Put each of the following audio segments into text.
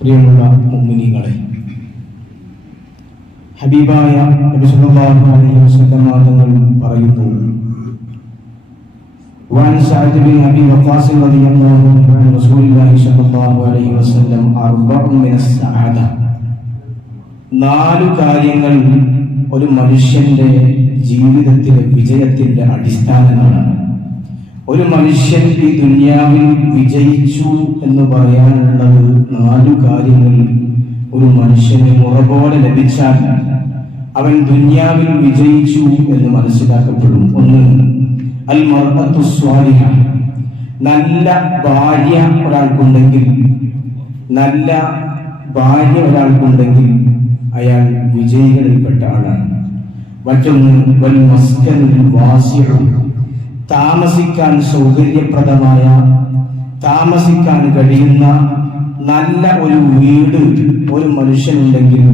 പ്രിയമുള്ള മുഅ്മിനീങ്ങളെ, ഹബീബായ നബി സല്ലല്ലാഹു അലൈഹി വസല്ലം തങ്ങൾ പറയുന്നു, വഅൻ സഅദ് ബിൻ അബി വഖാസ് റളിയല്ലാഹു അൻഹു റസൂലുള്ളാഹി സ്വല്ലല്ലാഹു അലൈഹി വസല്ലം അർബഉ മിനസ് സഅദ. 4 കാര്യങ്ങൾ ഒരു മനുഷ്യന്റെ ജീവിതത്തിലെ വിജയത്തിന്റെ അടിസ്ഥാനങ്ങളാണ്. ഒരു മനുഷ്യൻ ഈ ദുനിയാവിൽ വിജയിച്ചു എന്ന് പറയാനുള്ളത് 4 കാര്യങ്ങൾ ഒരു മനുഷ്യന് മുറ പോലെ ലഭിച്ചാൽ അവൻ ദുനിയാവിൽ വിജയിച്ചു എന്ന് മനസ്സിലാക്കപ്പെടും. 1, അൽ മർഅത്തു സ്വാലിഹ. നല്ല ഭാര്യ ഒരാൾക്കുണ്ടെങ്കിൽ അയാൾ വിജയികളിൽപ്പെട്ട ആളാണ്. മറ്റൊന്ന് വൽ മസ്കനുൽ വാസിഉ. താമസിക്കാൻ സൗകര്യപ്രദമായ, താമസിക്കാൻ കഴിയുന്ന നല്ല ഒരു വീട് ഒരു മനുഷ്യനുണ്ടെങ്കിൽ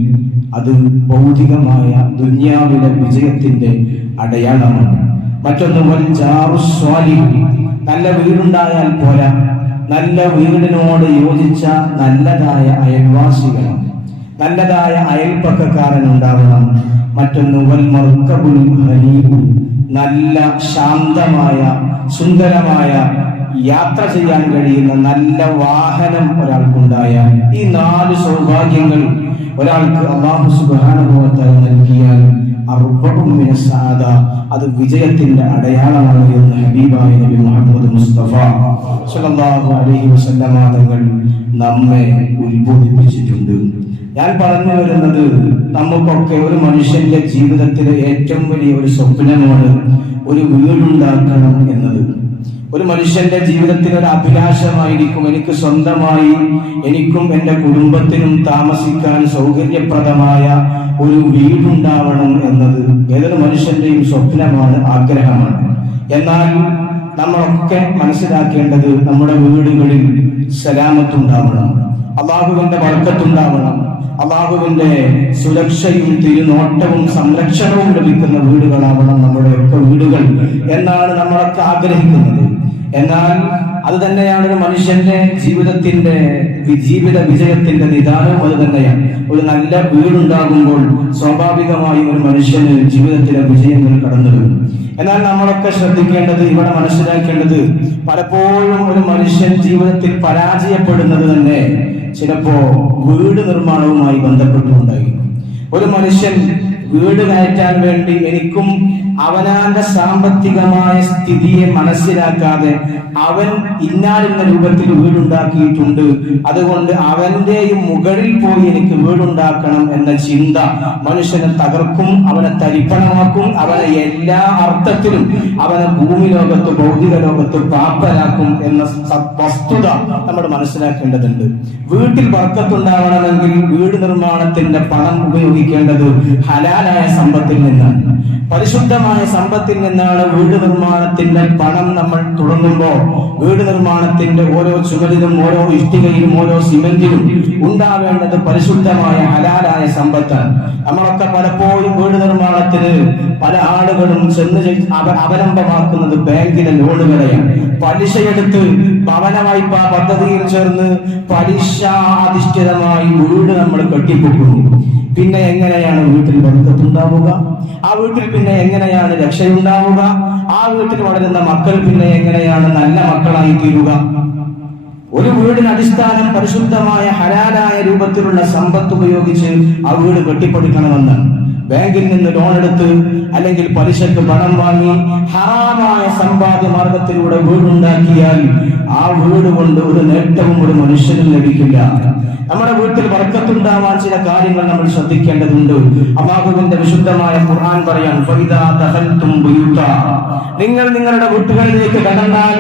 അത് ഭൗതികമായ ദുനിയാവിലെ വിജയത്തിന്റെ അടയാളമാണ്. മറ്റൊന്ന് വൽ ജാറു സ്വാലിഹ്. നല്ല വീടുണ്ടായാൽ പോരാ, നല്ല വീടിനോട് യോജിച്ച നല്ലതായ അയൽവാസികൾ, നല്ലതായ അയൽപ്പക്കക്കാരൻ ഉണ്ടാവണം. മറ്റൊന്ന് വൽ മർകബുൽ ഹനീഉ. നല്ല ശാന്തമായ സുന്ദരമായ യാത്ര ചെയ്യാൻ കഴിയുന്ന നല്ല വാഹനം ഒരാൾക്കുണ്ടായാൽ, ഈ 4 സൗഭാഗ്യങ്ങൾ ഒരാൾക്ക് അല്ലാഹു സുബ്ഹാനഹു വ തആല നൽകിയാൽ അർബഉ മിനസ് സഅദ, അത് വിജയത്തിന്റെ അടയാളമാണ് എന്ന് ഹബീബായ നബി മുഹമ്മദ് മുസ്തഫ സ്വല്ലല്ലാഹു അലൈഹി വസല്ലം തങ്ങൾ നമ്മെ ഉത്ബോധിപ്പിച്ചിട്ടുണ്ട്. ഞാൻ പറഞ്ഞു വരുന്നത്, നമുക്കൊക്കെ ഒരു മനുഷ്യന്റെ ജീവിതത്തിലെ ഏറ്റവും വലിയ ഒരു സ്വപ്നമാണ് ഒരു വീടുണ്ടാക്കണം എന്നത്. ഒരു മനുഷ്യന്റെ ജീവിതത്തിൽ ഒരു അഭിലാഷമായിരിക്കും, എനിക്ക് സ്വന്തമായി എനിക്കും എൻ്റെ കുടുംബത്തിനും താമസിക്കാൻ സൗകര്യപ്രദമായ ഒരു വീടുണ്ടാവണം എന്നത് ഏതൊരു മനുഷ്യന്റെയും സ്വപ്നമാണ്, ആഗ്രഹമാണ്. എന്നാൽ നമ്മളൊക്കെ മനസ്സിലാക്കേണ്ടത്, നമ്മുടെ വീടുകളിൽ സലാമത്തുണ്ടാവണം, അല്ലാഹുവിന്റെ ബർക്കത്തുണ്ടാവണം, അല്ലാഹുവിന്റെ സുരക്ഷയും തിരുനോട്ടവും സംരക്ഷണവും ലഭിക്കുന്ന വീടുകളാവണം നമ്മുടെയൊക്കെ വീടുകൾ എന്നാണ് നമ്മളൊക്കെ ആഗ്രഹിക്കുന്നത്. എന്നാൽ അത് തന്നെയാണ് ഒരു മനുഷ്യന്റെ ജീവിതത്തിന്റെ ജീവിത വിജയത്തിന്റെ നിദാനവും അത് തന്നെയാണ്. ഒരു നല്ല വീടുണ്ടാകുമ്പോൾ സ്വാഭാവികമായും ഒരു മനുഷ്യന് ജീവിതത്തിലെ വിജയങ്ങൾ കടന്നു വരും. എന്നാൽ നമ്മളൊക്കെ ശ്രദ്ധിക്കേണ്ടത്, ഇവിടെ മനസ്സിലാക്കേണ്ടത്, പലപ്പോഴും ഒരു മനുഷ്യൻ ജീവിതത്തിൽ പരാജയപ്പെടുന്നത് തന്നെ ചിലപ്പോ വീട് നിർമ്മാണവുമായി ബന്ധപ്പെട്ടുണ്ടായിരിക്കും. ഒരു മനുഷ്യൻ വീട് കയറ്റാൻ വേണ്ടി എനിക്കും അവനാന്റെ സാമ്പത്തികമായ സ്ഥിതിയെ മനസ്സിലാക്കാതെ അവൻ ഇന്നാലിന്ന രൂപത്തിൽ വീടുണ്ടാക്കിയിട്ടുണ്ട്, അതുകൊണ്ട് അവന്റെയും മുകളിൽ പോയി എനിക്ക് വീടുണ്ടാക്കണം എന്ന ചിന്ത മനുഷ്യനെ തകർക്കും, അവനെ തരിപ്പണമാക്കും, അവനെ എല്ലാ അർത്ഥത്തിലും അവനെ ഭൂമി ലോകത്ത് ഭൗതിക ലോകത്ത് പാപ്പരാക്കും എന്ന വസ്തുത നമ്മൾ മനസ്സിലാക്കേണ്ടതുണ്ട്. വീട്ടിൽ ബർക്കത്തുണ്ടാവണമെങ്കിൽ വീട് നിർമ്മാണത്തിന്റെ പണം ഉപയോഗിക്കേണ്ടത് ഹലാലായ സമ്പത്തിൽ നിന്നാണ്, പരിശുദ്ധമായ സമ്പത്തിൽ നിന്നാണ്. വീട് നിർമ്മാണത്തിന്റെ പണം നമ്മൾ തുടങ്ങുമ്പോൾ വീട് നിർമ്മാണത്തിന്റെ ഓരോ ചുമരിലും ഓരോ ഇഷ്ടികയിലും ഓരോ സിമന്റിലും ഉണ്ടാവേണ്ടത് പരിശുദ്ധമായ ഹലാലായ സമ്പത്താണ്. നമ്മളൊക്കെ പലപ്പോഴും വീട് നിർമ്മാണത്തിന് പല ആളുകളും ചെന്ന് അവലംബമാക്കുന്നത് ബാങ്കിലെ ലോണുകളെയാണ്. പലിശയെടുത്ത് ഭവന വായ്പാ പദ്ധതിയിൽ ചേർന്ന് പലിശ അധിഷ്ഠിതമായി വീട് നമ്മൾ കെട്ടിപ്പൊക്കുന്നു. പിന്നെ എങ്ങനെയാണ് വീട്ടിൽ ബർക്കത്തുണ്ടാവുക? ആ വീട്ടിൽ പിന്നെ എങ്ങനെയാണ് രക്ഷയുണ്ടാവുക? ആ വീട്ടിൽ വളരുന്ന മക്കൾ പിന്നെ എങ്ങനെയാണ് നല്ല മക്കളായി തീരുക? ഒരു വീടിന് അടിസ്ഥാനം പരിശുദ്ധമായ ഹലാലായ രൂപത്തിലുള്ള സമ്പത്ത് ഉപയോഗിച്ച് ആ വീട് കെട്ടിപ്പടുക്കണമെന്ന്. ബാങ്കിൽ നിന്ന് ലോൺ എടുത്ത് അല്ലെങ്കിൽ പലിശക്ക് പണം വാങ്ങി ഹറാമായ സമ്പാദ്യ മാർഗത്തിലൂടെ വീടുണ്ടാക്കിയാൽ ആ വീട് കൊണ്ട് ഒരു നേട്ടവും ഒരു മനുഷ്യനും ലഭിക്കില്ല. നമ്മുടെ വീട്ടിൽ ബർക്കത്തുണ്ടാവാൻ ചില കാര്യങ്ങൾ നമ്മൾ ശ്രദ്ധിക്കേണ്ടതുണ്ട്. അല്ലാഹുവിന്റെ വിശുദ്ധമായ ഖുർആൻ പറയാൻ, ഫഇദാ ദഖൽതും ബുയൂത, നിങ്ങൾ നിങ്ങളുടെ വീട്ടുകളിലേക്ക് കടന്നാൽ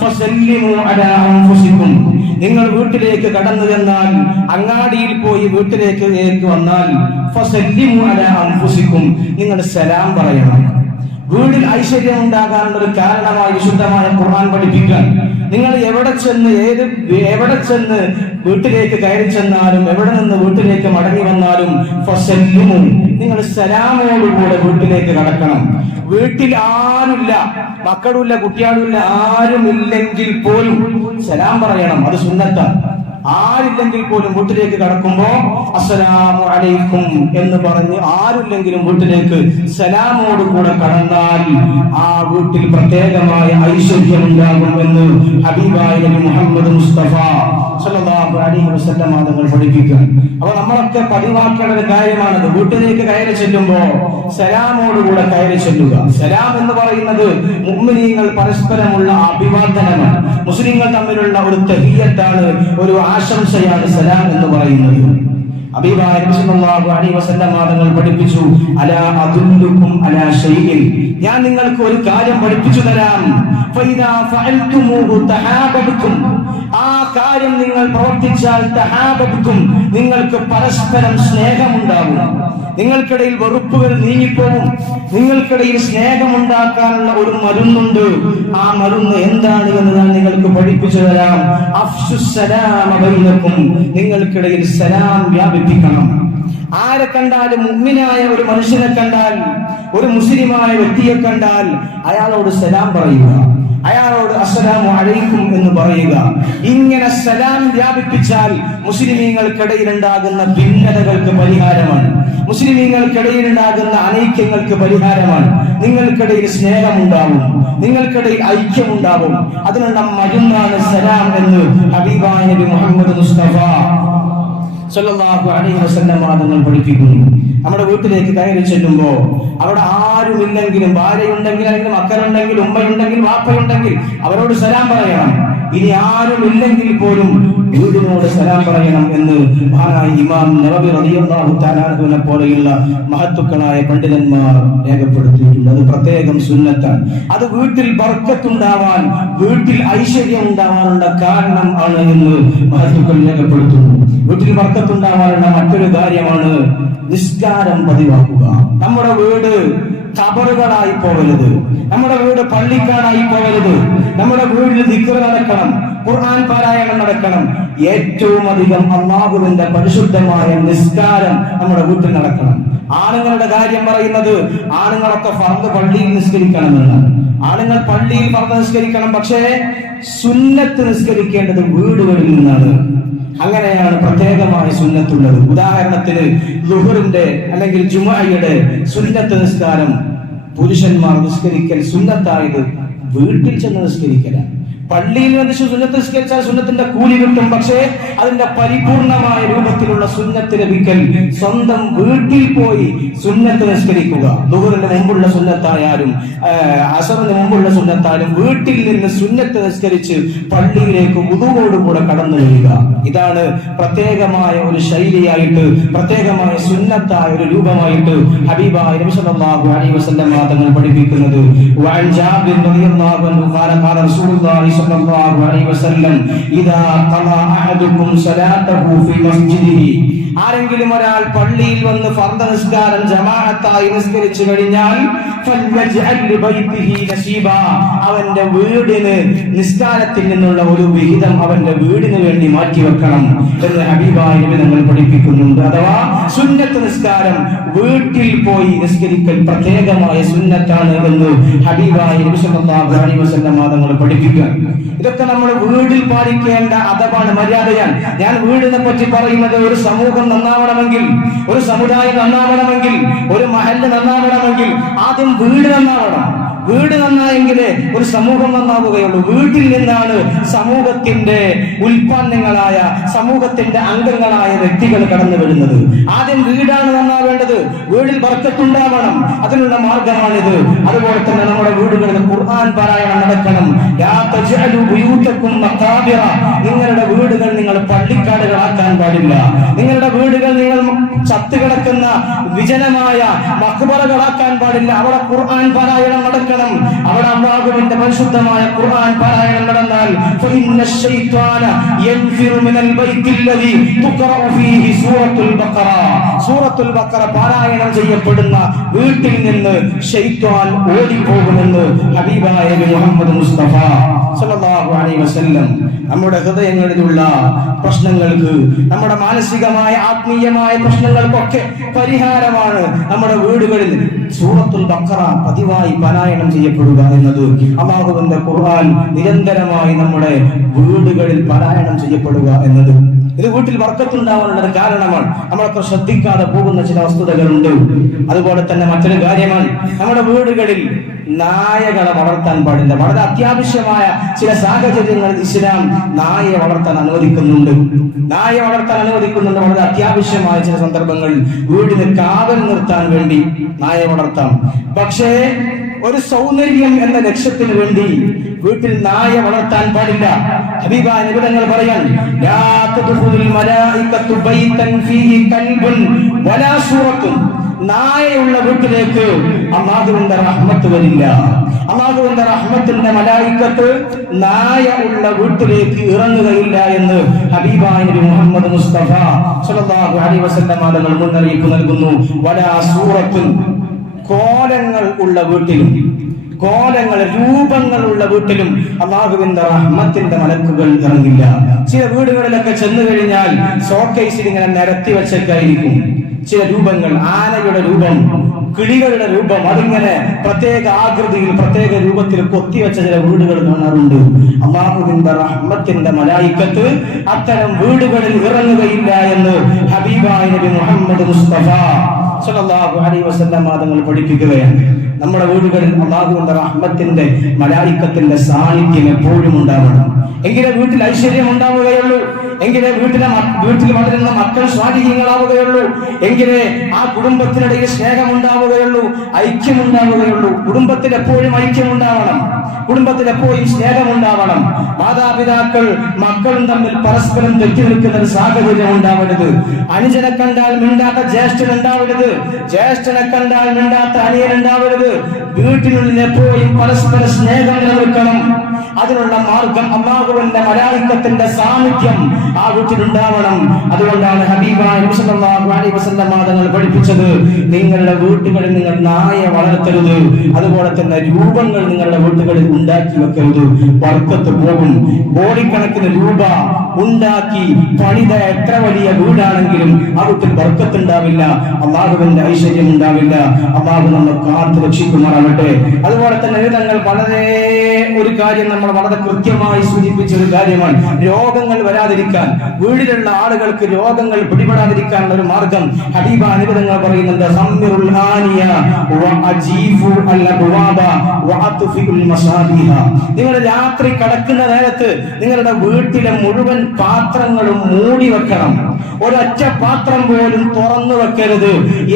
ഫസല്ലിമു അലാ അൻഫുസികും, നിങ്ങൾ വീട്ടിലേക്ക് കടന്നു ചെന്നാൽ, അങ്ങാടിയിൽ പോയി വീട്ടിലേക്ക് വന്നാൽ ഫസല്ലിമു അലാ അൻഫുസികും, നിങ്ങൾ സലാം പറയണം. വീട്ടിൽ ഐശ്വര്യം ഉണ്ടാകാനുള്ള ഒരു കാരണമായി വിശുദ്ധമായ ഖുർആൻ പഠിപ്പിക്കാൻ, നിങ്ങൾ എവിടെ ചെന്ന് വീട്ടിലേക്ക് കയറി ചെന്നാലും, എവിടെ നിന്ന് വീട്ടിലേക്ക് മടങ്ങി വന്നാലും ഫസല്ലിമു, നിങ്ങൾ സലാമോടുകൂടെ വീട്ടിലേക്ക് കടക്കണം. വീട്ടിൽ ആരുമില്ല, മക്കളുമില്ല, കുട്ടികളുമില്ല, ആരുമില്ലെങ്കിൽ പോലും സലാം പറയണം. അത് സുന്നത്താണ്. ആരില്ലെങ്കിൽ പോലും വീട്ടിലേക്ക് കടക്കുമ്പോ അസ്സലാമു അലൈക്കും എന്ന് പറഞ്ഞ് ആരില്ലെങ്കിലും വീട്ടിലേക്ക് സലാമോട് കൂടെ കടന്നാൽ ആ വീട്ടിൽ പ്രത്യേകമായ ഐശ്വര്യം ഉണ്ടാകും എന്ന് ഹബീബായ നബി മുഹമ്മദ് മുസ്തഫ സല്ലല്ലാഹു അലൈഹി വസല്ലം തങ്ങൾ പഠിപ്പിക്കുക. അപ്പൊ നമ്മളൊക്കെ പതിവാക്കേണ്ട ഒരു കാര്യമാണത്. വീട്ടിലേക്ക് കയറി ചെല്ലുമ്പോ സലാമോടുകൂടെ കയറി ചെല്ലുക. സലാം എന്ന് പറയുന്നത് മുഅ്മിനീങ്ങൾ പരസ്പരമുള്ള അഭിവാദനമാണ്. മുസ്ലിങ്ങൾ തമ്മിലുള്ള ഒരു തഹിയ്യത്താണ്, ഒരു ആശംസയാണ് സലാം എന്ന് പറയുന്നത്. ഹബീബായ നബി സല്ലല്ലാഹു അലൈഹി വസല്ലം തങ്ങൾ പഠിപ്പിച്ചു, അലാ അദുല്ലുകും അലാ ശൈഇൻ, ഞാൻ നിങ്ങൾക്ക് ഒരു കാര്യം പഠിപ്പിച്ചു തരാം. ഫൈദാ ഫഅൽതുമൂഹു തഹാബബ്തും, ആ കാര്യം നിങ്ങൾ പ്രവർത്തിച്ചാൽ തഹാബബ്തും, നിങ്ങൾക്ക് പരസ്പരം സ്നേഹമുണ്ടാകും. നിങ്ങൾക്കിടയിൽ വെറുപ്പുകൾ നീങ്ങിപ്പോകും. നിങ്ങൾക്കിടയിൽ സ്നേഹമുണ്ടാക്കാനുള്ള ഒരു മരുന്നുണ്ട്. ആ മരുന്ന് എന്താണ് എന്ന് ഞാൻ നിങ്ങൾക്ക് പഠിപ്പിച്ചു തരാം. അഫ്ശുസ്സലാമ ബൈനക്കും, നിങ്ങൾക്കിടയിൽ സലാം വ്യാപിപ്പിക്കണം. ആരെ കണ്ടാലും, മുഅ്മിനായ ഒരു മനുഷ്യനെ കണ്ടാൽ, ഒരു മുസ്ലിമായ വ്യക്തിയെ കണ്ടാൽ അയാളോട് സലാം പറയുക, അയാളോട് അസ്സലാമു അലൈക്കും എന്ന് പറയുക. ഇങ്ങനെ സലാം വ്യാപിപ്പിച്ചാൽ മുസ്ലിമീങ്ങൾക്കിടയിലുണ്ടാകുന്ന ഭിന്നതകൾക്ക് പരിഹാരമാണ്. മുസ്ലിമീങ്ങൾക്കിടയിലുണ്ടാകുന്ന അനൈക്യങ്ങൾക്ക് പരിഹാരമാണ്. നിങ്ങൾക്കിടയിൽ സ്നേഹമുണ്ടാവും, നിങ്ങൾക്കിടയിൽ ഐക്യമുണ്ടാവും. അതിനുള്ള മരുന്നാണ് സലാം എന്ന് ഹബീബായ നബി മുഹമ്മദ് മുസ്തഫ സല്ലല്ലാഹു അലൈഹി വസല്ലം തങ്ങൾ പഠിപ്പിക്കുന്നു. നമ്മുടെ വീട്ടിലേക്ക് കയറി ചെല്ലുമ്പോ അവിടെ ആരുമില്ലെങ്കിലും, ഭാര്യയുണ്ടെങ്കിൽ, അല്ലെങ്കിൽ മക്കളുണ്ടെങ്കിൽ, ഉമ്മയുണ്ടെങ്കിൽ, വാപ്പയുണ്ടെങ്കിൽ അവരോട് സലാം പറയണം. ഇനി ആരുമില്ലെങ്കിൽ പോലും വീടിനോട് സലാം പറയണം എന്ന് മഹാനായ ഇമാം നവവി റളിയല്ലാഹു തആല അൻഹുവിനെ പോലെയുള്ള മഹത്തുക്കളായ പണ്ഡിതന്മാർ രേഖപ്പെടുത്തിയിട്ടുണ്ട്. അത് പ്രത്യേകം സുന്നത്താണ്. അത് വീട്ടിൽ ബർക്കത്തുണ്ടാവാൻ, വീട്ടിൽ ഐശ്വര്യം ഉണ്ടാവാനുള്ള കാരണം ആണ് എന്ന് മഹത്തുക്കൾ രേഖപ്പെടുത്തുന്നു. വീട്ടിൽ ബർക്കത്തുണ്ടാവാനുള്ള മറ്റൊരു കാര്യമാണ് നിസ്കാരം പതിവാക്കുക. നമ്മുടെ വീട് ഖബറുകളായി പോകരുത്, നമ്മുടെ വീട് പള്ളിക്കാടായി പോകരുത്. നമ്മുടെ വീട്ടിൽ ദിക്ർ നടക്കണം, ഖുർആൻ പാരായണം നടക്കണം. ഏറ്റവും അധികം അല്ലാഹുവിന്റെ പരിശുദ്ധമായ നിസ്കാരം നമ്മുടെ വീട്ടിൽ നടക്കണം. ആണുങ്ങളുടെ കാര്യം പറയുന്നത്, ആണുങ്ങളൊക്കെ ഫർദ് പള്ളിയിൽ നിസ്കരിക്കണമെന്നാണ്. ആണുങ്ങൾ പള്ളിയിൽ ഫർദ് നിസ്കരിക്കണം, പക്ഷേ സുന്നത്ത് നിസ്കരിക്കേണ്ടത് വീടുകളിൽ നിന്നാണ്. അങ്ങനെയാണ് പ്രത്യേകമായ സുന്നത്തുള്ളത്. ഉദാഹരണത്തിന് ളുഹറിന്റെ അല്ലെങ്കിൽ ജുമുഅയുടെ സുന്നത്ത് നിസ്കാരം പുരുഷന്മാർ നിസ്കരിക്കൽ സുന്നത്തായത് വീട്ടിൽ ചെന്ന് നിസ്കരിക്കലാണ്. പള്ളിയിൽ വന്ന് സുന്നത്ത് നിസ്കരിച്ചാൽ സുന്നത്തിന്റെ കൂലി കിട്ടും, പക്ഷേ അതിന്റെ പരിപൂർണമായ രൂപത്തിലുള്ള സുന്നത്ത് ലഭിക്കൽ സ്വന്തം വീട്ടിൽ പോയി സുന്നത്ത് നിസ്കരിക്കുക. ളുഹറിന് മുമ്പുള്ള സുന്നത്തായാലും അസറിന് മുമ്പുള്ള സുന്നത്തായാലും വീട്ടിൽ നിന്ന് സുന്നത്ത് നിസ്കരിച്ച് പള്ളിയിലേക്ക് വുദൂഓടുകൂടെ കടന്നു വരിക. ഇതാണ് പ്രത്യേകമായ ഒരു ശൈലിയായിട്ട്, പ്രത്യേകമായ സുന്നത്തായ ഒരു രൂപമായിട്ട് ഹബീബായ നബി സല്ലല്ലാഹു അലൈഹി വസല്ലം തങ്ങൾ പഠിപ്പിക്കുന്നത്. വഅൻ ജാബിർ റളിയല്ലാഹു അൻഹു ഖാല ഖാല റസൂലുള്ളാഹി സല്ലല്ലാഹു അലൈഹി വസല്ലം ഇദാ ഖളാ അഹദുകും സലാതഹു ഫീ മസ്ജിദിഹി, ആരെങ്കിലും ഒരാൾ പള്ളിയിൽ വന്ന് ഫർദ് നിസ്കാരം ജമാഅത്തായി നിസ്കരിച്ചു കഴിഞ്ഞാൽ ഫൽയജ്അൽ ലിബൈതിഹി നസീബാ, അവന്റെ വീടിന് നിസ്കാരത്തിൽ നിന്നുള്ള ഒരു വിഹിതം അവന്റെ വീടിന് വേണ്ടി മാറ്റിവെക്കണം എന്ന് ഹബീബായ നബി തങ്ങൾ പഠിപ്പിക്കുന്നുണ്ട്. അഥവാ സുന്നത്ത് നിസ്കാരം വീട്ടിൽ പോയി നിസ്കരിക്കൽ പ്രത്യേകമായ സുന്നത്താണ് എന്ന് ഹബീബായ നബി സല്ലല്ലാഹു അലൈഹി വസല്ലം തങ്ങൾ പഠിപ്പിക്കുക. ഇതൊക്കെ നമ്മൾ വീട്ടിൽ പാലിക്കേണ്ട അദബാണ്, മര്യാദയാണ്. ഞാൻ വീടിനെ പറ്റി പറയുന്നത്, ഒരു സമൂഹം നന്നാവണമെങ്കിൽ, ഒരു സമുദായം നന്നാവണമെങ്കിൽ, ഒരു മഹല്ല് നന്നാവണമെങ്കിൽ ആദ്യം വീട് നന്നാവണം. വീട് നന്നായെങ്കിലേ ഒരു സമൂഹം നന്നാവുകയുള്ളൂ. വീട്ടിൽ നിന്നാണ് സമൂഹത്തിന്റെ ഉൽപ്പന്നങ്ങളായ, സമൂഹത്തിന്റെ അംഗങ്ങളായ വ്യക്തികൾ കടന്നു വരുന്നത്. ആദ്യം വീടാണ് നന്നാവേണ്ടത്. വീടിൽ ബർക്കത്തുണ്ടാവണം, അതിനുള്ള മാർഗമാണിത്. അതുപോലെ തന്നെ നമ്മുടെ വീടുകളിൽ ഖുർആൻ പാരായണം നടക്കണം. ലാ തജ്അലു ബുയൂതകും മഖാബിറ, നിങ്ങളുടെ വീടുകൾ നിങ്ങൾ പള്ളിക്കാടുകളാക്കാൻ പാടില്ല. നിങ്ങളുടെ വീടുകൾ നിങ്ങൾ ചത്തുകിടക്കുന്ന വിജനമായ മഖ്ബറകളാക്കാൻ പാടില്ല. അവിടെ ഖുർആൻ പാരായണം നടക്കണം. അവിടെ അല്ലാഹുവിന്റെ പരിശുദ്ധമായ ഖുർആൻ പാരായണം നടന്നാൽ ഫഇന്ന ശൈത്വാന യൻഫിറു മിനൽ ബൈത്തില്ലദി തുഖറഉ ഫീഹി സൂറത്തുൽ ബഖറ, സൂറത്തുൽ ബഖറ പാരായണം ചെയ്യപ്പെടുന്ന വീട്ടിൽ നിന്ന് ശൈത്വാൻ ഓടിപ്പോകുമെന്ന് ഹബീബായ നബി മുഹമ്മദ് മുസ്തഫ സ്വല്ലല്ലാഹു അലൈഹി വസല്ലം നമ്മുടെ ഹൃദയങ്ങളിലുള്ള പ്രശ്നങ്ങൾക്ക്, നമ്മുടെ മാനസികമായ ആത്മീയമായ പ്രശ്നങ്ങൾക്കൊക്കെ പരിഹാരമാണ് നമ്മുടെ വീടുകളിൽ സൂറത്തുൽ ബഖറ പതിവായി പാരായണം ചെയ്യപ്പെടുക എന്നത്. അല്ലാഹുവിന്റെ ഖുർആൻ നിരന്തരമായി നമ്മുടെ വീടുകളിൽ പാരായണം ചെയ്യപ്പെടുക എന്നത് ഇത് വീട്ടിൽ ബർക്കത്തുണ്ടാവാനുള്ള കാരണമാണ്. നമ്മളൊക്കെ ശ്രദ്ധിക്കാതെ പോകുന്ന ചില വസ്തുതകളുണ്ട്. അതുപോലെ തന്നെ മറ്റൊരു കാര്യമാണ്, നമ്മുടെ വീടുകളിൽ നായകളെ വളർത്താൻ പാടില്ല. വളരെ അത്യാവശ്യമായ ചില സാഹചര്യങ്ങളിൽ ഇസ്ലാം നായയെ വളർത്താൻ അനുവദിക്കുന്നുണ്ട്. വളരെ അത്യാവശ്യമായ ചില സന്ദർഭങ്ങളിൽ വീടിന് കാവൽ നിർത്താൻ വേണ്ടി നായയെ വളർത്താം. പക്ഷേ ഒരു സൗന്ദര്യം എന്ന ലക്ഷ്യത്തിന് വേണ്ടി വീട്ടിൽ നായ വളർത്താൻ പാടില്ല. ഹബീബായ നബി തങ്ങൾ പറയാൻ, ലാ തദ്ഖുലുൽ മലായികത്തു ബൈതൻ ഫീഹി കൽബുൻ വലാ സൂറത്തുൻ. നായയുള്ള വീട്ടിലേക്ക് അല്ലാഹുവിന്റെ റഹ്മത്ത് വരില്ല. അല്ലാഹുവിന്റെ റഹ്മത്തിന്റെ മലായികത്ത് നായ ഉള്ള വീട്ടിലേക്ക് ഇറങ്ങുകയില്ല എന്ന് ഹബീബായ നബി മുഹമ്മദ് മുസ്തഫ സ്വല്ലല്ലാഹു അലൈഹി വസല്ലം തങ്ങൾ മുന്നറിയിപ്പ് നൽകുന്നു. വലാ സൂറത്തുൻ. കോലങ്ങൾ ഉള്ള വീട്ടിലും, രൂപങ്ങളുള്ള വീട്ടിലും അല്ലാഹുവിന്റെ റഹ്മത്തിന്റെ മലക്കുകൾ ഇറങ്ങില്ല. ചില വീടുകളിലൊക്കെ ചെന്നു കഴിഞ്ഞാൽ ഷോക്കേസിൽ ഇങ്ങനെ നിരത്തി വെച്ചേക്കായിരിക്കും ചില രൂപങ്ങൾ. ആനയുടെ രൂപം, കിളികളുടെ രൂപം, അതിങ്ങനെ പ്രത്യേക ആകൃതിയിൽ പ്രത്യേക രൂപത്തിൽ കൊത്തിവെച്ച ചില വീടുകൾ കാണാറുണ്ട്. അല്ലാഹുവിന്റെ റഹ്മത്തിന്റെ മലായികത്ത് അത്തരം വീടുകളിൽ ഇറങ്ങുകയില്ല എന്ന് ഹബീബായ നബി മുഹമ്മദ് മുസ്തഫ സ്വല്ലല്ലാഹു അലൈഹി വസല്ലം തങ്ങൾ പഠിപ്പിക്കുകയാണ്. നമ്മുടെ വീടുകളിൽ അല്ലാഹുവിന്റെ റഹ്മത്തിന്റെ മലായികത്തിന്റെ സാന്നിധ്യം എപ്പോഴും ഉണ്ടാവണം. എങ്കിലേ വീട്ടിൽ ഐശ്വര്യം ഉണ്ടാവുകയുള്ളൂ. എങ്കിലേ വീട്ടിൽ വളരുന്ന മക്കൾ സ്വാധീനങ്ങളാവുകയുള്ളൂ. എങ്കിലേ ആ കുടുംബത്തിനിടയിൽ സ്നേഹമുണ്ടാവുകയുള്ളൂ, ഐക്യമുണ്ടാവുകയുള്ളൂ. കുടുംബത്തിൽ എപ്പോഴും ഐക്യമുണ്ടാവണം, കുടുംബത്തിൽ എപ്പോഴും സ്നേഹമുണ്ടാവണം. മാതാപിതാക്കൾ മക്കളും തമ്മിൽ പരസ്പരം തെറ്റി നിൽക്കുന്ന ഒരു സാഹചര്യം ഉണ്ടാവരുത്. അനുജനെ കണ്ടാൽ മിണ്ടാത്ത ജ്യേഷ്ഠൻ ഉണ്ടാവരുത്, ജ്യേഷ്ഠനെ കണ്ടാൽ മിണ്ടാത്ത അനിയൻ ഉണ്ടാവരുത്. വീട്ടിനുള്ളിൽ എപ്പോഴും പരസ്പര സ്നേഹം നിലനിൽക്കണം. അതിനുള്ള മാർഗം അല്ലാഹുവിന്റെ മലായികത്തിന്റെ സാന്നിധ്യം ആ വീട്ടിലുണ്ടാവണം. അതുകൊണ്ടാണ് ഹബീബായ നബി സല്ലല്ലാഹു അലൈഹി വസല്ലം തങ്ങൾ പഠിപ്പിച്ചത്, നിങ്ങളുടെ വീടുകളിൽ നിങ്ങൾ നായ വളർത്തരുത്. അതുപോലെ തന്നെ രൂപങ്ങൾ നിങ്ങളുടെ വീടുകളിൽ ഉണ്ടാക്കി വെക്കരുത്. ബർക്കത്ത് പോകും. കോടിക്കണക്കിന് രൂപ ഉണ്ടാക്കി പണിത എത്ര വലിയ വീടാണെങ്കിലും ആ വീട്ടിൽ ബർക്കത്ത് ഉണ്ടാവില്ല, അല്ലാഹുവിന്റെ ഐശ്വര്യം ഉണ്ടാവില്ല. അല്ലാഹു നമ്മെ കാത്തു രക്ഷിക്കുമാറാവട്ടെ. അതുപോലെ തന്നെ തങ്ങൾ വളരെ ഒരു കാര്യം നമ്മൾ വളരെ കൃത്യമായി സൂചിപ്പിച്ച ഒരു കാര്യമാണ്, രോഗങ്ങൾ വരാതിരിക്കാൻ, വീടിലുള്ള ആളുകൾക്ക് രോഗങ്ങൾ പിടിപെടാതിരിക്കാനുള്ള ഒരു മാർഗം ഹബീബായ നബി തങ്ങൾ പറയുന്നുണ്ട്, സമ്മിറുൽ ആനിയ വഅജീഫു അൽ അബ്വാബ വഅത്ഫിഉൽ മസാബിഹ. നിങ്ങൾ രാത്രി കിടക്കുന്ന നേരത്ത് നിങ്ങളുടെ വീട്ടിലെ മുഴുവൻ പാത്രങ്ങളും മൂടി വെക്കണം. ഒരൊറ്റ പാത്രം പോലും തുറന്നു വെക്കരുത്.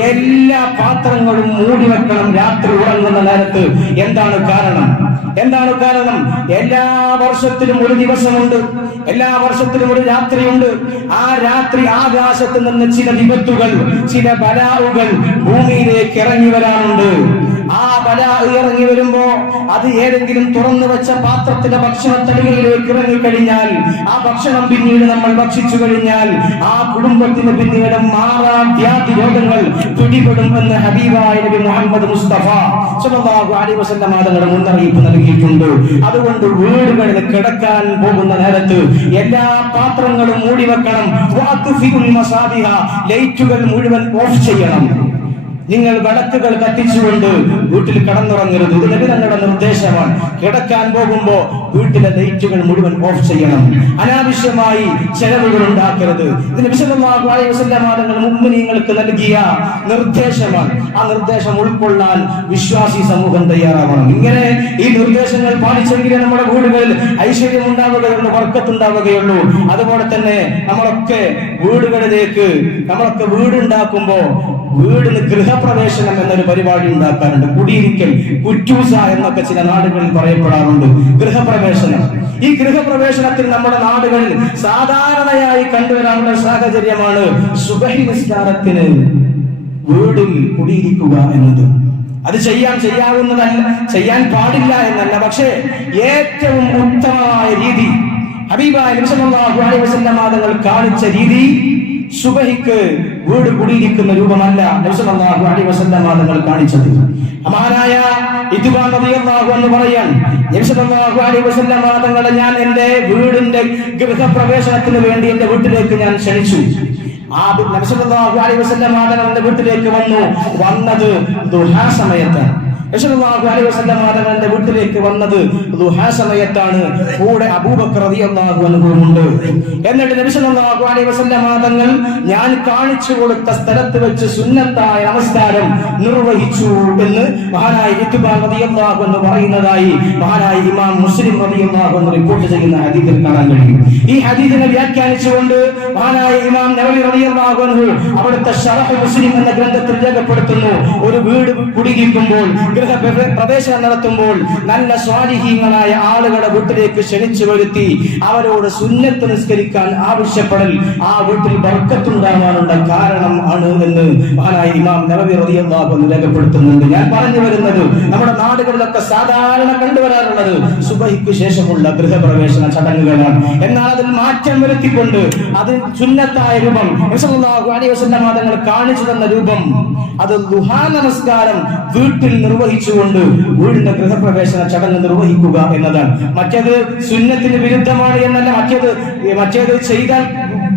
എല്ലാ പാത്രങ്ങളും മൂടി വെക്കണം രാത്രി ഉറങ്ങുന്ന നേരത്ത്. എന്താണ് കാരണം? എല്ലാ വർഷത്തിലും ഒരു ദിവസമുണ്ട്, എല്ലാ വർഷത്തിലും ഒരു രാത്രിയുണ്ട്. ആ രാത്രി ആകാശത്ത് നിന്ന് ചില വിപത്തുകൾ, ചില ബലാഉകൾ ഭൂമിയിലേക്ക് ഇറങ്ങി വരാനുണ്ട്. ആ ബലാ ഇറങ്ങി വരുമ്പോ അത് ഏതെങ്കിലും തുറന്നു വെച്ച പാത്രത്തിന്റെ ഭക്ഷണത്തടികയിലേക്ക് ഇറങ്ങിക്കഴിഞ്ഞാൽ, ആ ഭക്ഷണം പിന്നീട് നമ്മൾ ഭക്ഷിച്ചു കഴിഞ്ഞാൽ ആ കുടുംബത്തിന് പിന്നീട് മാറാ വ്യാധി രോഗങ്ങൾ പിടിപെടുമെന്ന് ഹബീബായ നബി മുഹമ്മദ് മുസ്തഫ സ്വല്ലല്ലാഹു അലൈഹി വസല്ലം തങ്ങൾ മുന്നറിയിപ്പ് നൽകിയിട്ടുണ്ട്. അതുകൊണ്ട് വീടുകളിൽ കിടക്കാൻ പോകുന്ന നേരത്ത് എല്ലാ പാത്രങ്ങളും മൂടി വെക്കണം. ലൈറ്റുകൾ മുഴുവൻ ഓഫ് ചെയ്യണം. നിങ്ങൾ വിളക്കുകൾ കത്തിച്ചുകൊണ്ട് വീട്ടിൽ കടന്നുറങ്ങരുത്. ഇത് നബി തങ്ങളുടെ നിർദ്ദേശമാണ്. കിടക്കാൻ പോകുമ്പോ വീട്ടിലെ ലൈറ്റുകൾ മുഴുവൻ ഓഫ് ചെയ്യണം. അനാവശ്യമായി ചെലവുകൾ ഉണ്ടാക്കരുത്. ഇത് നബി സല്ലല്ലാഹു അലൈഹി വസല്ലം തങ്ങൾ മുഅ്മിനീങ്ങൾക്ക് നൽകിയ നിർദ്ദേശമാണ്. ആ നിർദ്ദേശം ഉൾക്കൊള്ളാൻ വിശ്വാസി സമൂഹം തയ്യാറാവണം. ഇങ്ങനെ ഈ നിർദ്ദേശങ്ങൾ പാലിച്ചെങ്കിലേ നമ്മുടെ വീടുകളിൽ ഐശ്വര്യം ഉണ്ടാവുകയുള്ളൂ, ബർക്കത്ത് ഉണ്ടാവുകയുള്ളൂ. അതുപോലെ തന്നെ നമ്മളൊക്കെ വീടുണ്ടാക്കുമ്പോ വീടിന് ഗൃഹപ്രവേശനം എന്നൊരു പരിപാടി ഉണ്ടാക്കാറുണ്ട്. കുടിയിരിക്കൽ, കുറ്റൂസ എന്നൊക്കെ ചില നാടുകളിൽ പറയപ്പെടാറുണ്ട്. ഗൃഹപ്രവേശനം. ഈ ഗൃഹപ്രവേശനത്തിൽ നമ്മുടെ നാടുകളിൽ സാധാരണയായി കണ്ടുവരാനുള്ള സാഹചര്യമാണ് സുബഹി നിസ്കാരത്തിന് വീടിൽ കുടിയിരിക്കുക എന്നത്. അത് ചെയ്യാവുന്നതല്ല, ചെയ്യാൻ പാടില്ല എന്നല്ല, പക്ഷേ ഏറ്റവും ഉത്തമമായ രീതി ഹബീബായ നബി സല്ലല്ലാഹു അലൈഹി വസല്ലം തങ്ങൾ കാണിച്ച രീതി സുബഹിക്ക് വീട് കുടിയിരിക്കുന്ന രൂപമല്ല നബി സല്ലല്ലാഹു അലൈഹി വസല്ലം തങ്ങൾ കാണിച്ചത്. മഹാനായ ഇത്ബാൻ റളിയല്ലാഹു അൻഹു പറയാൻ, നബി സല്ലല്ലാഹു അലൈഹി വസല്ലം തങ്ങളെ ഞാൻ എന്റെ വീടിന്റെ ഗൃഹപ്രവേശനത്തിന് വേണ്ടി എന്റെ വീട്ടിലേക്ക് ഞാൻ ക്ഷണിച്ചു. ആ നബി സല്ലല്ലാഹു അലൈഹി വസല്ലം തങ്ങളുടെ വീട്ടിലേക്ക് വന്നത് ദുഹാ സമയത്താണ്. റസൂലുള്ളാഹി അലൈഹി വസല്ലം തങ്ങളുടെ വീട്ടിലേക്ക് വന്നത് ദുഹാ സമയത്താണ്. കൂടെ അബൂബക്കർ റളിയല്ലാഹു അൻഹു ഉണ്ട്. എന്നിട്ട് നബി സല്ലല്ലാഹു അലൈഹി വസല്ലം തങ്ങൾ ഞാൻ കാണിച്ചു കൊടുത്ത സ്ഥലത്ത് വെച്ച് സുന്നത്തായ നമസ്കാരം നിർവഹിച്ചു എന്ന് മഹാനായ ഇത്ബാൻ റളിയല്ലാഹു അൻഹു പറയുന്നതായി മഹാനായ ഇമാം മുസ്ലിം റളിയല്ലാഹു അൻഹു റിപ്പോർട്ട് ചെയ്യുന്ന ഹദീസിൽ കാണാൻ കഴിയും. ഈ ഹദീസിനെ വ്യാഖ്യാനിച്ചുകൊണ്ട് മഹാനായ ഇമാം നവവി റളിയല്ലാഹു അൻഹു അവിടുത്തെ ശറഹ് മുസ്ലിം എന്ന ഗ്രന്ഥത്തിൽ രേഖപ്പെടുത്തുന്നു, ഒരു വീട് കുടിയിരിക്കുമ്പോൾ പ്രവേശനം നടത്തുമ്പോൾ നല്ല സ്വാലിഹീങ്ങളായ ആളുകളെ വീട്ടിലേക്ക് ക്ഷണിച്ചു വരുത്തി അവരോട് സുന്നത്ത് നിസ്കരിക്കാൻ ആവശ്യപ്പെടൽ ആ വീട്ടിൽ ബർക്കത്തുണ്ടാവാനുള്ള കാരണം ആണ് എന്ന് മഹാനായ ഇമാം നവവി റളിയല്ലാഹു അൻഹു രേഖപ്പെടുത്തുന്നുണ്ട്. ഞാൻ പറഞ്ഞു വരുന്നത് നമ്മുടെ നാടുകളിലൊക്കെ സാധാരണ കണ്ടുവരാറുള്ളത് സുബഹിക്ക് ശേഷമുള്ള ഗൃഹപ്രവേശന ചടങ്ങുകളാണ്. എന്നാൽ അതിൽ മാറ്റം വരുത്തിക്കൊണ്ട് അതിൽ സുന്നത്തായ രൂപം റസൂലുള്ളാഹി അലൈഹി വസല്ലം തങ്ങൾ കാണിച്ചു തന്ന രൂപം അത് ദുഹാ നമസ്കാരം വീട്ടിൽ നിർവഹിച്ചുകൊണ്ട് വീടിന്റെ ഗൃഹപ്രവേശന ചടങ്ങ് നിർവഹിക്കുക എന്നതാണ്. മറ്റേത് സുന്നത്തിന് വിരുദ്ധമാണ് എന്നല്ല, മറ്റേത് ചെയ്താൽ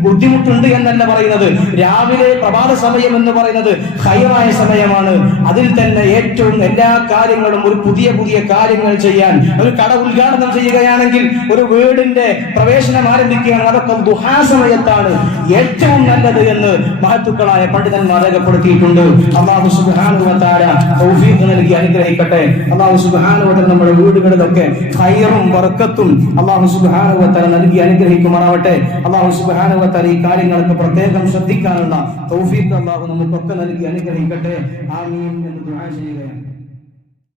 ബുദ്ധിമുട്ടുണ്ട് എന്നല്ല പറയുന്നത്. രാവിലെ പ്രഭാത സമയം എന്ന് പറയുന്നത് ഖൈറായ സമയമാണ്. അതിൽ തന്നെ ഏറ്റവും എല്ലാ കാര്യങ്ങളും ഒരു പുതിയ കാര്യങ്ങൾ ചെയ്യാൻ, ഒരു കട ഉദ്ഘാടനം ചെയ്യുകയാണെങ്കിൽ, ഒരു വീടിന്റെ പ്രവേശനം ആരംഭിക്കുകയാണ്, അതൊക്കെ ദുഹാ സമയത്താണ് ഏറ്റവും നല്ലത് എന്ന് മഹത്തുക്കളായ പണ്ഡിതന്മാർ രേഖപ്പെടുത്തിയിട്ടുണ്ട്. അല്ലാഹു സുബ്ഹാനഹു വ തആല തൗഫീഖ് നൽകി അനുഗ്രഹിക്കട്ടെ. അല്ലാഹു സുബ്ഹാനഹു വ തആല നമ്മുടെ വീടുകളിലൊക്കെ ഖൈറും ബർക്കത്തും അല്ലാഹു സുബ്ഹാനഹു വ തആല നൽകി അനുഗ്രഹിക്കുമാറാവട്ടെ. അല്ലാഹു സുബ്ഹാനഹു വ തആല ഈ കാര്യങ്ങൾക്ക് പ്രത്യേകം ശ്രദ്ധിക്കാനുള്ള തൗഫീഖ് അല്ലാഹു നമുക്കൊക്കെ നൽകി അനുഗ്രഹിക്കട്ടെ. ആമീൻ എന്ന് ദുആ ചെയ്യുകയാണ്.